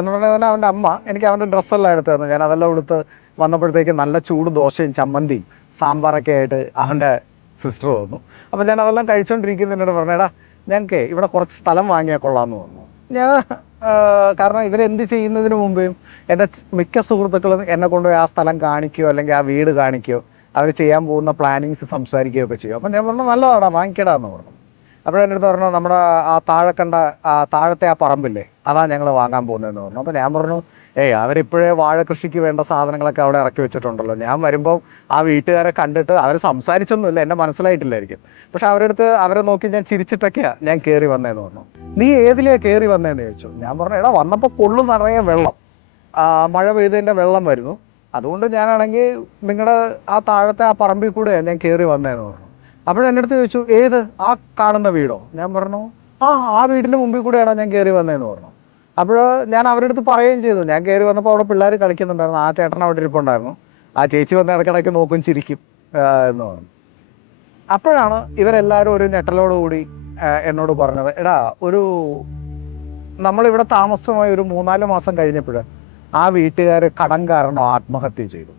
എന്ന് പറഞ്ഞാൽ അവൻ്റെ അമ്മ എനിക്ക് അവൻ്റെ ഡ്രസ്സെല്ലാം എടുത്തു തന്നു. ഞാൻ അതെല്ലാം എടുത്ത് വന്നപ്പോഴത്തേക്ക് നല്ല ചൂട് ദോശയും ചമ്മന്തിയും സാമ്പാറൊക്കെ ആയിട്ട് അവൻ്റെ സിസ്റ്റർ വന്നു. അപ്പം ഞാൻ അതെല്ലാം കഴിച്ചുകൊണ്ടിരിക്കുന്നതിനോട് പറഞ്ഞേടാ ഞങ്ങൾക്ക് ഇവിടെ കുറച്ച് സ്ഥലം വാങ്ങിയാൽ കൊള്ളാമെന്ന് പറഞ്ഞു. ഞാൻ കാരണം ഇവരെന്ത് ചെയ്യുന്നതിന് മുമ്പേയും എൻ്റെ മിക്ക സുഹൃത്തുക്കളും എന്നെ കൊണ്ടുപോയി ആ സ്ഥലം കാണിക്കുകയോ അല്ലെങ്കിൽ ആ വീട് കാണിക്കുകയോ അവർ ചെയ്യാൻ പോകുന്ന പ്ലാനിങ്സ് സംസാരിക്കുകയൊക്കെ ചെയ്യും. അപ്പം ഞാൻ പറഞ്ഞു നല്ലതാടാ വാങ്ങിക്കടാന്ന് പറഞ്ഞു. അപ്പോഴെൻ്റെ അടുത്ത് പറഞ്ഞു നമ്മുടെ ആ താഴെ കണ്ട ആ താഴത്തെ ആ പറമ്പില്ലേ അതാ ഞങ്ങൾ വാങ്ങാൻ പോകുന്നതെന്ന് പറഞ്ഞു. അപ്പോൾ ഞാൻ പറഞ്ഞു ഏയ് അവരിപ്പോഴേ വാഴ കൃഷിക്ക് വേണ്ട സാധനങ്ങളൊക്കെ അവിടെ ഇറക്കി വെച്ചിട്ടുണ്ടല്ലോ. ഞാൻ വരുമ്പോൾ ആ വീട്ടുകാരെ കണ്ടിട്ട് അവർ സംസാരിച്ചൊന്നുമില്ല, എന്നെ മനസ്സിലായിട്ടില്ലായിരിക്കും. പക്ഷെ അവരുടെ അടുത്ത് അവരെ നോക്കി ഞാൻ ചിരിച്ചിട്ടൊക്കെയാണ് ഞാൻ കയറി വന്നതെന്ന് പറഞ്ഞു. നീ ഏതിലെയാണ് കയറി വന്നതെന്ന് ചോദിച്ചു. ഞാൻ പറഞ്ഞു എടാ വന്നപ്പോൾ കൊള്ളു നിറയെ വെള്ളം, മഴ പെയ്തതിൻ്റെ വെള്ളം വരുന്നു, അതുകൊണ്ട് ഞാനാണെങ്കിൽ നിങ്ങളുടെ ആ താഴത്തെ ആ പറമ്പിൽ കൂടെയാണ് ഞാൻ കയറി വന്നതെന്ന് പറഞ്ഞു. അപ്പോഴെൻ്റെ അടുത്ത് ചോദിച്ചു ഏത് ആ കാണുന്ന വീടോ? ഞാൻ പറഞ്ഞു ആ വീടിൻ്റെ മുമ്പിൽ കൂടെയാണോ ഞാൻ കയറി വന്നതെന്ന് പറഞ്ഞു. അപ്പോൾ ഞാൻ അവരുടെ അടുത്ത് പറയുകയും ചെയ്തു ഞാൻ കയറി വന്നപ്പോൾ അവിടെ പിള്ളേർ കളിക്കുന്നുണ്ടായിരുന്നു, ആ ചേട്ടൻ അവിടെ ഇരിപ്പുണ്ടായിരുന്നു, ആ ചേച്ചി വന്ന് ഇടയ്ക്കിടയ്ക്ക് നോക്കും ചിരിക്കും എന്ന് പറഞ്ഞു. അപ്പോഴാണ് ഇവരെല്ലാവരും ഒരു ഞെട്ടലോടുകൂടി എന്നോട് പറഞ്ഞത് എടാ ഒരു നമ്മളിവിടെ താമസമായി ഒരു 3-4 മാസം കഴിഞ്ഞപ്പോൾ ആ വീട്ടുകാർ കടം കാരണം ആത്മഹത്യ ചെയ്തു.